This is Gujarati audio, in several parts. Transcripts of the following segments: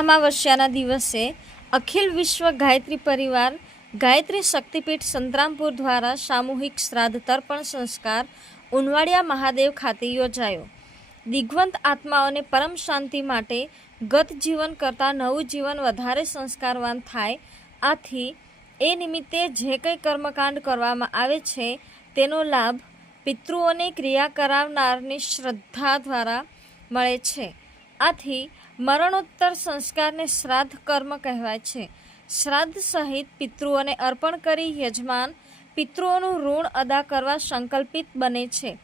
અમાવસ્યાના દિવસે અખિલ વિશ્વ ગાયત્રી પરિવાર ગાયત્રી શક્તિપીઠ સંતરામપુર દ્વારા સામૂહિક શ્રાદ્ધ તર્પણ સંસ્કાર ઉનવાડિયા મહાદેવ ખાતે યોજાયો. દિગ્વંત આત્માઓને પરમ શાંતિ માટે ગત જીવન કરતાં નવું જીવન વધારે સંસ્કારવાન થાય, આથી એ નિમિત્તે જે કંઈ કર્મકાંડ કરવામાં આવે છે, તેનો લાભ પિતૃઓને ક્રિયા કરાવનારની શ્રદ્ધા દ્વારા મળે છે. આથી મરણોત્તર સંસ્કારને શ્રાદ્ધ કર્મ કહેવાય છે. શ્રાદ્ધ સહિત પિતૃઓને અર્પણ કરી યજમાન પિતૃઓનું ઋણ અદા કરવા સંકલ્પિત બને છે.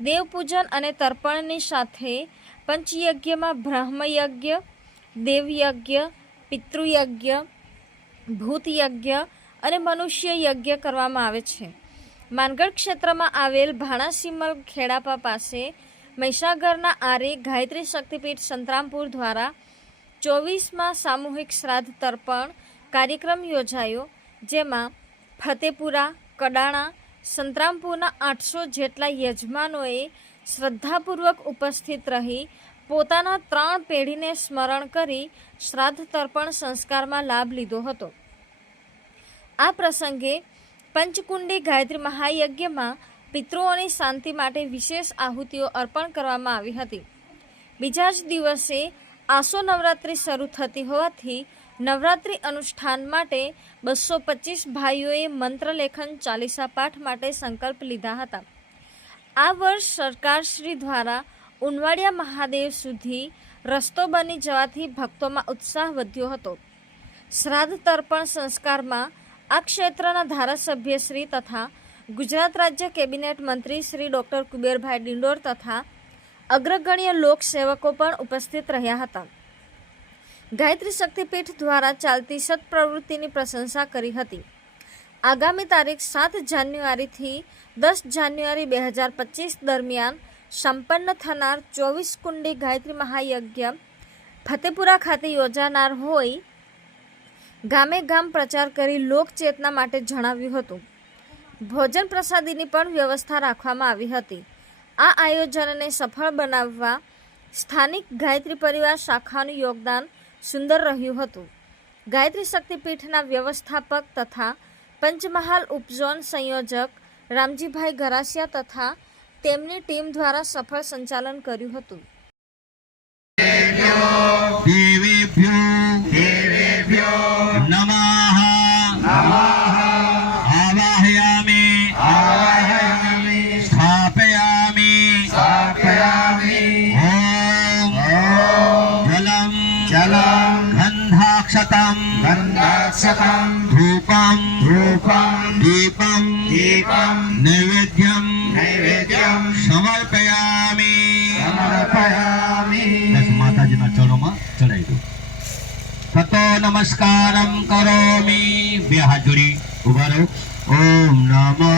દેવપૂજન અને તર્પણની સાથે પંચયજ્ઞમાં બ્રહ્મયજ્ઞ, દેવયજ્ઞ, પિતૃયજ્ઞ, ભૂતયજ્ઞ અને મનુષ્ય યજ્ઞ કરવામાં આવે છે. માનગઢ ક્ષેત્રમાં આવેલ ભાણાસીમલ ખેડાપા પાસે મહીસાગરના આરે ગાયત્રી શક્તિપીઠ સંતરામપુર દ્વારા ચોવીસમાં સામૂહિક શ્રાદ્ધ તર્પણ કાર્યક્રમ યોજાયો, જેમાં ફતેપુરા, કડાણા, સંતરામપુરના આઠસો જેટલા યજમાનોએ શ્રદ્ધાપૂર્વક ઉપસ્થિત રહી પોતાના ત્રણ પેઢીને સ્મરણ કરી શ્રાદ્ધ તર્પણ સંસ્કારમાં લાભ લીધો હતો. આ પ્રસંગે પંચકુંડી ગાયત્રી મહાયજ્ઞમાં પિતૃઓની શાંતિ માટે વિશેષ આહુતિઓ અર્પણ કરવામાં આવી હતી. બીજા જ દિવસે આસો નવરાત્રિ શરૂ થતી હોવાથી નવરાત્રિ અનુષ્ઠાન માટે બસો પચીસ ભાઈઓએ મંત્રલેખન ચાલીસા પાઠ માટે સંકલ્પ લીધા હતા. આ વર્ષ સરકારશ્રી દ્વારા ઉનવાડિયા મહાદેવ સુધી રસ્તો બની જવાથી ભક્તોમાં ઉત્સાહ વધ્યો હતો. શ્રાદ્ધ તર્પણ સંસ્કારમાં આ ક્ષેત્રના ધારાસભ્ય શ્રી તથા ગુજરાત રાજ્ય કેબિનેટ મંત્રી શ્રી ડૉક્ટર કુબેરભાઈ ડિંડોર તથા અગ્રગણ્ય લોકસેવકો પણ ઉપસ્થિત રહ્યા હતા. ગાયત્રી શક્તિપીઠ દ્વારા ચાલતી સત્પ્રવૃત્તિની પ્રશંસા કરી હતી. આગામી તારીખ સાત જાન્યુઆરીથી દસ જાન્યુઆરી બે હજાર પચીસ દરમિયાન સંપન્ન થનાર ચોવીસ કુંડી ગાયત્રી મહાયજ્ઞ ફતેપુરા ખાતે યોજાનાર હોય ગામે ગામ પ્રચાર કરી લોકચેતના માટે જણાવ્યું હતું. ભોજન પ્રસાદીની પણ વ્યવસ્થા રાખવામાં આવી હતી. આ આયોજનને સફળ બનાવવા સ્થાનિક ગાયત્રી પરિવાર શાખાનું યોગદાન સુંદર રહ્યું હતું. ગાયત્રી શક્તિપીઠના વ્યવસ્થાપક તથા પંચમહાલ ઉપઝોન સંયોજક રામજીભાઈ ગરાસિયા તથા તેમની ટીમ દ્વારા સફળ સંચાલન કર્યું હતું. गन्धाक्षतं गन्धाक्षतं धूपं धूपं दीपं दीपं नैवेद्यं नैवेद्यं समर्पयामि समर्पयामि બસ માતાજીના ચરણોમાં ચડાવી દો તતો નમસ્કારમ કરોમિ બે હાથ જોડી ઉભા રહો ઓમ નમો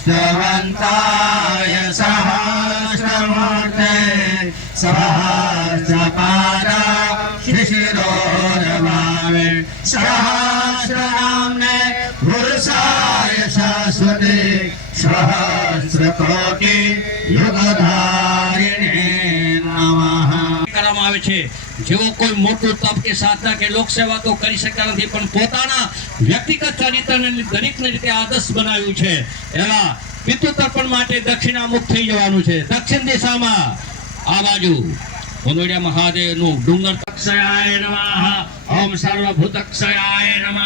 સ્તવંતાય સહસ્રમૂર્તે સહસ્રપાદા સહસ્રનામને પુરુષાય શાશ્વતે સહસ્રકોટિ યુગધારિણે નમઃ કરવામાં આવે છે. જેઓ કોઈ મોટું તપ કે સાધના કે લોકસેવા તો કરી શકતા નથી, પણ પોતાના વ્યક્તિગત ચરિત્રને દરેકને રીતે આદર્શ બનાવ્યું છે. એવા પિતૃ તર્પણ માટે દક્ષિણામુખ થઈ જવાનું છે. દક્ષિણ દિશામાં આ બાજુ. ઉનોડિયા મહાદેવનું ડુંગર તક્ષયાય નમઃ ઓમ સર્વભૂતક્ષયાય નમઃ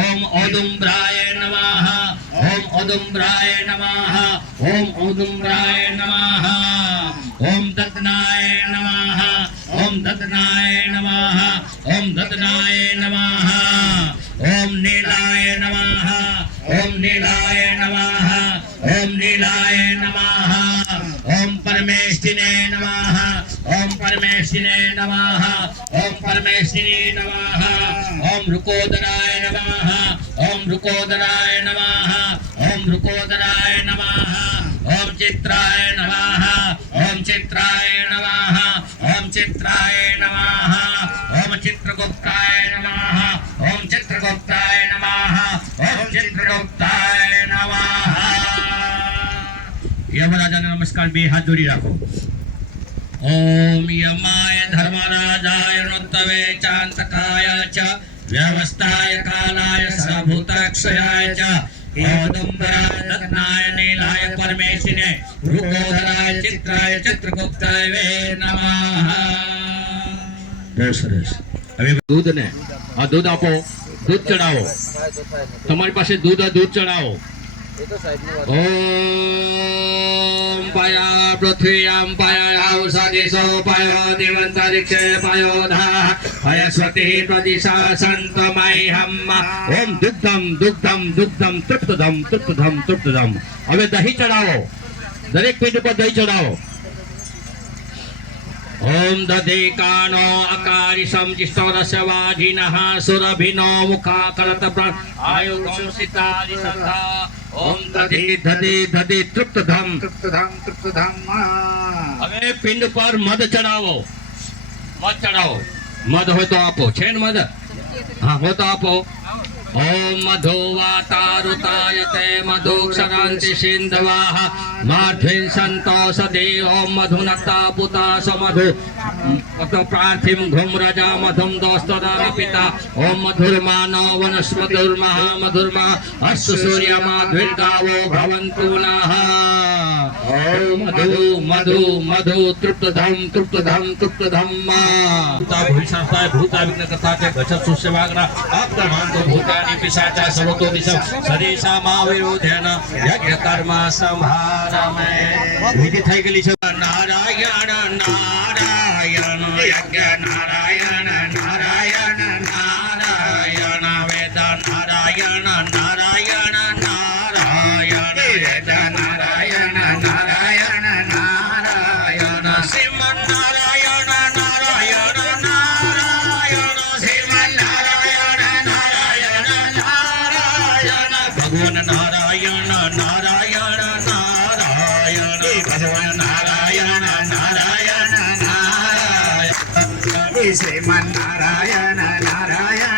ઓમ ઓદુમ્બ્રાય નમઃ ઓમ ઓદુમ્બ્રાય નમઃ ઓમ ઓદુમ્બ્રાય નમઃ ઓમ દત્નાય નમઃ ઓમ દત્નાય નમઃ ઓમ દત્નાય નમઃ ઓમ નીલાય નમઃ ઓમ નીલાય નમઃ ઓમ નીલાય નમઃ ઓમ પરમેષ્ઠિને નમઃ પરમેષ્ઠિને નમઃ ઓમ પરમેષ્ઠિને નમઃ ઓમ રુકોદરાય નમઃ ઓમ રુકોદરાય નમઃ ઓમ રુકોદરાય નમઃ ઓમ ચિત્રાય નમઃ ઓમ ચિત્રાય નમઃ ઓમ ચિત્રાય નમઃ ઓમ ચિત્રગુપ્તાય નમઃ ઓમ ચિત્રગુપ્તાય નમઃ ઓમ ચિત્રગુપ્તાય નમઃ યમરાજાને નમસ્કાર બે હાથ જોડી રાખો ઓમ यमाय धर्मराजाय ऋत्तवे चान्तकाय च व्यवस्थाय कालाय સભૂતક્ષયાય ચ ઔદુંબરાય દત્નાય નીલાય પરમેશિને રૂપોધરાય ચિત્રાય ચિત્રગુપ્તાય વે નમઃ બહુ સરસ હવે દૂધ ને આ દૂધ આપો દૂધ ચડાવો તમારી પાસે દૂધ આ દૂધ ચડાવો પાયા પૃથ્વીયામ પાયા ઔષધિસો પાયો દિવંતરિક્ષે પાયો ધા પયસ્વતી પ્રદિશા સંતમય હમ્મ ઓમ દુગ્ધમ હવે દહીં ચડાવો દરેક પીઠ ઉપર દહીં ચડાવો ઓમ દધે કાનો અકારિસમ ચિષ્ટોરસ્ય વાજિનઃ સુરભિનો મુખાકરત પ્ર दधे દધે દધે તૃપ્તધમ તૃપ્તધામ તૃપ્તધામ હવે પિંડ પર મધ ચડાવો મધ ચડાવો મધ હોય તો આપો છે ને મધ હા હોય તો આપો ઓમ મધો વાતારુતાય તે મધુક્ષરાંતિ સિંધવાહ માધ્વિન સંતોષ દે ઓમ મધુનક્તા પુતા સમધુ તો પ્રાર્થિમ ઘુમ રજા મધુમ मधुर्मा પિતા ઓમ भवन्तु વનસ્મધુર્મા મધુ મધુ મધુ તૃપ્તધમ તૃપ્તધમ તૃપ્તધમ ભૂતા ભૂષણતાય ભૂતા વિઘ્ન કથા છે નારાયણ નારાયણ નારાયણ ભગવાન નારાયણ નારાયણ નારાયણ શ્રીમન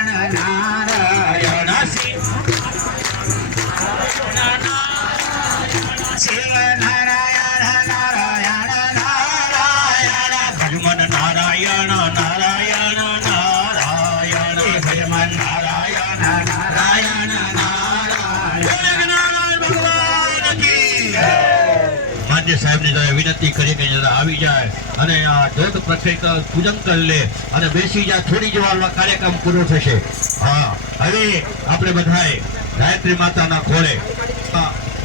માન્ય સાહેબને જરા વિનંતી કરી કે જરા આવી જાય અને આ ધોધ પ્રત્યેક પૂજન કરી લે અને બેસી જાય થોડી જ વારમાં કાર્યક્રમ પૂરો થશે. હા, હવે આપણે બધાએ ગાયત્રી માતાના ખોળે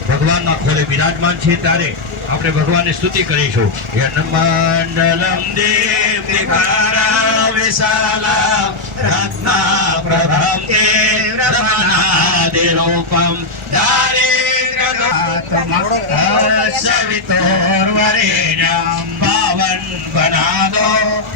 ભગવાનના ખોળે બિરાજમાન છે ત્યારે આપણે ભગવાનની સ્તુતિ કરીશું. યન્મંડલમ દેવ વિશાલા રત્ના પ્રભમ તે રમનાદિરૂપમ સવિતોર્વરેણ્યમ પાવન બનાદો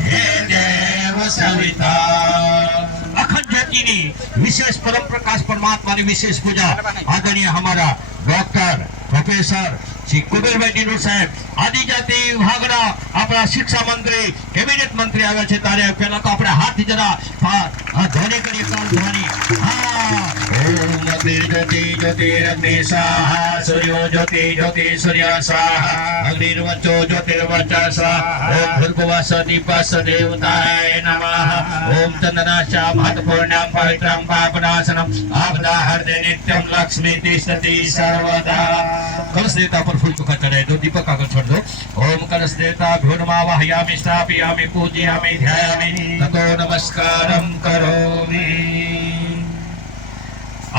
હે દેવ સવિતા અખંડ જ્યોતિની વિશેષ પરમ પ્રકાશ પરમાત્માની વિશેષ પૂજા આદરણીય હમારા ડોક્ટર પ્રોફેસર શ્રી કુબેરભાઈ ડીનુ સાહેબ આદિજાતિ વિભાગના આપણા શિક્ષા મંત્રી કેબિનેટ મંત્રી આવ્યા છે ત્યારે પહેલા તો આપણે હાથ જરા પા- હા, ધ્વનિ કરીએ કાન ધ્વનિ હા अग्निर्गति गतिरग्नि स्वाहा सूर्यो ज्योति ज्योति सूर्य स्वाहा अग्निर्वचो ज्योतिर्वच स्वाहा ओम भूर्भुवस दीपस देवताय नमः ओम चंदनाश्यां महत्पूर्णां पवित्रां पापनाशनं आपदाहर्दे नित्यं लक्ष्मी सती सर्वदा कलश देवता पर फूल चुका चढ़ाए दो दीपक का आकर छोड़ दो ओम कलश देवता भ्यो नमावहयामि स्थापयामि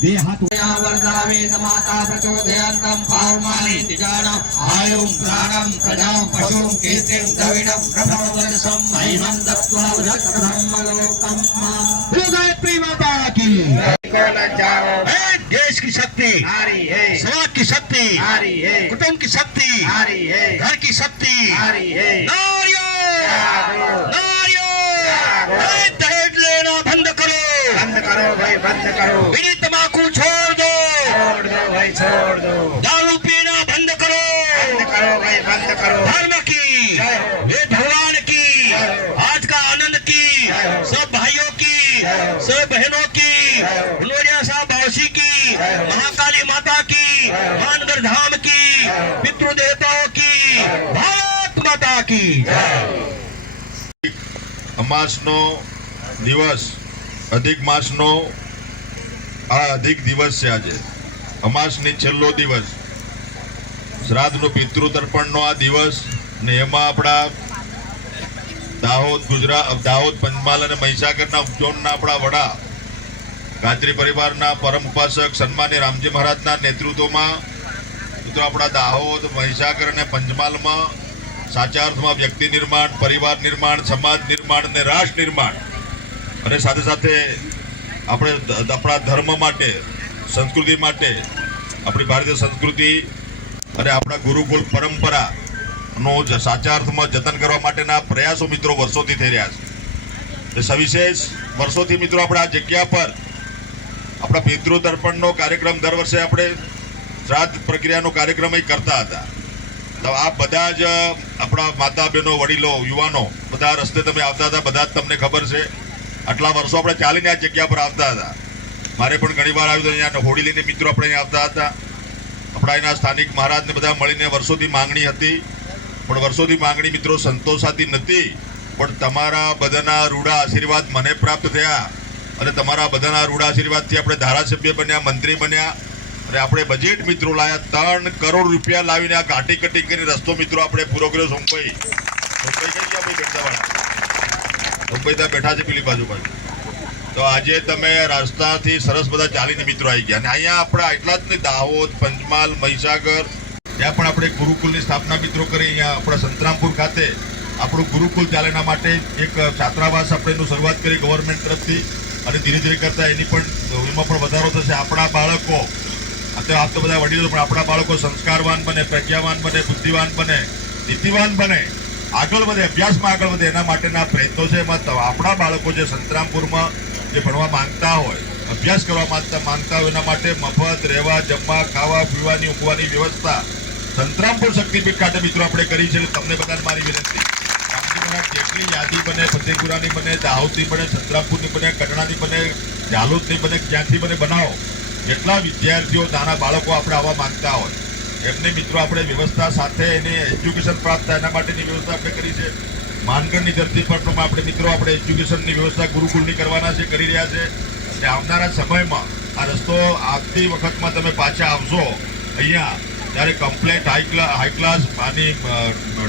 બે હાથ वर्धावेत माता प्रचोदयान्तं पावमाने दिजानं आयुं प्राणं प्रजां पशुं कीर्तिं द्रविणं प्रभवदर्शं महिमं दत्त्वा ब्रह्मलोकं બોલો ગાયત્રી માતા કી को न जाओ હે દેશ की शक्ति नारी है समाज की शक्ति नारी है कुटुंब की शक्ति नारी है घर की शक्ति नारी है नारियों जागो। नारियों जागो। हे दहेज लेना बंद करो बंद करो भाई बंद करो અમાસનો દિવસ, અધિક માસનો આ અધિક દિવસ છે આજે. અમાસની છેલ્લો દિવસ. શ્રાદ્ધનું પિતૃ તર્પણનો આ દિવસ ને એમાં આપણા દાહોદ ગુજરાત દાહોદ, પંચમહાલ અને મહીસાગરના ઉપચોનના આપણા વડા ગાંધી પરિવારના પરમ ઉપાસક સન્માની રામજી મહારાજના નેતૃત્વમાં, મિત્રો આપણા દાહોદ, મહીસાગર અને પંચમહાલમાં સાચા અર્થમાં વ્યક્તિ નિર્માણ, પરિવાર નિર્માણ, સમાજ નિર્માણ અને રાષ્ટ્ર નિર્માણ. અને સાથે સાથે આપણે આપણા ધર્મ માટે, સંસ્કૃતિ માટે, આપણી ભારતીય સંસ્કૃતિ અને આપણા ગુરુકુળ પરંપરાનો સાચા અર્થમાં જતન કરવા માટેના પ્રયાસો મિત્રો વર્ષોથી થઈ રહ્યા છે. એ સવિશેષ વર્ષોથી મિત્રો આપણે આ જગ્યા પર આપણા પિતૃ તર્પણનો કાર્યક્રમ દર વર્ષે આપણે શ્રાદ્ધ પ્રક્રિયાનો કાર્યક્રમ એ કરતા હતા. આ બધા જ આપણા માતા બહેનો, વડીલો, યુવાનો, બધા રસ્તે તમે આવતા હતા, બધા જ તમને ખબર છે. આટલા વર્ષો આપણે ચાલીને આ જગ્યા પર આવતા હતા. મારે પણ ઘણી વાર આવ્યું અહીંયા હોડી લઈને મિત્રો આપણે અહીંયા આવતા હતા. આપણા એના સ્થાનિક મહારાજને બધા મળીને વર્ષોથી માંગણી હતી. પણ વર્ષોથી માંગણી મિત્રો સંતોષાતી નથી. પણ તમારા બધાના રૂડા આશીર્વાદ મને પ્રાપ્ત થયા. અને તમારા બધાના રૂડા આશીર્વાદથી આપણે ધારાસભ્ય બન્યા, મંત્રી બન્યા. અને આપણે બજેટ મિત્રો લાયા ત્રણ કરોડ રૂપિયા લાવીને આ ઘાટી કટી કરીને રસ્તો મિત્રો આપણે પૂરો કર્યો મુંબઈ. મુંબઈ કઈ ગયા બેઠા મુંબઈ ત્યાં બેઠા છે પેલી બાજુ બાજુ. તો આજે તમે રસ્તાથી સરસ બધા ચાલીને મિત્રો આવી ગયા. અને અહીંયા આપણા એટલા જ નહીં, દાહોદ, પંચમહાલ, મહીસાગર ત્યાં પણ આપણે ગુરુકુલની સ્થાપના મિત્રો કરી, અહીંયા આપણા સંતરામપુર ખાતે આપણું ગુરુકુલ ચાલેના માટે એક છાત્રાવાસ આપણે એનું શરૂઆત કરી ગવર્મેન્ટ તરફથી. અને ધીરે ધીરે કરતાં એની પણ, એમાં પણ વધારો થશે. આપણા બાળકો અત્યારે આપ તો બધા વડીલો, પણ આપણા બાળકો સંસ્કારવાન બને, પ્રજ્ઞાવાન બને, બુદ્ધિવાન બને, નીતિવાન બને, આગળ વધે, અભ્યાસમાં આગળ વધે, એના માટેના પ્રયત્નો છે. એમાં આપણા બાળકો જે સંતરામપુરમાં જે ભણવા માંગતા હોય, અભ્યાસ કરવા માંગતા માંગતા હોય, એના માટે મફત, રહેવા, જમવા, ખાવા, પીવાની, ઊંઘવાની વ્યવસ્થા સંતરામપુર શક્તિપીઠ ખાતે મિત્રો આપણે કરી છે. તમને બધાને મારી વિનંતી. જેટલી યાદી બને, ફતેપુરાની બને, દાહોદની બને, સંતરામપુરની બને, કટણાની બને, જાલોદની બને, ક્યાંથી બને, બનાવો. જેટલા વિદ્યાર્થીઓ નાના બાળકો આપણે આવવા માંગતા હોય, એમને મિત્રો આપણે વ્યવસ્થા સાથે એને એજ્યુકેશન પ્રાપ્ત થાય, એના માટેની વ્યવસ્થા આપણે કરી છે. માનગઢની ધરતી પર પણ આપણે મિત્રો આપણે એજ્યુકેશનની વ્યવસ્થા ગુરુકુળની કરવાના છે, કરી રહ્યા છે. અને આવનારા સમયમાં આ રસ્તો આવતી વખતમાં તમે પાછા આવશો, અહીંયા ત્યારે કમ્પ્લેટ હાઈ હાઈ ક્લાસ આની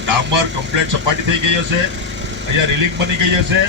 ડામર કમ્પ્લેટ સપાટી થઈ ગઈ હશે, અહીંયા રિલિંગ બની ગઈ હશે.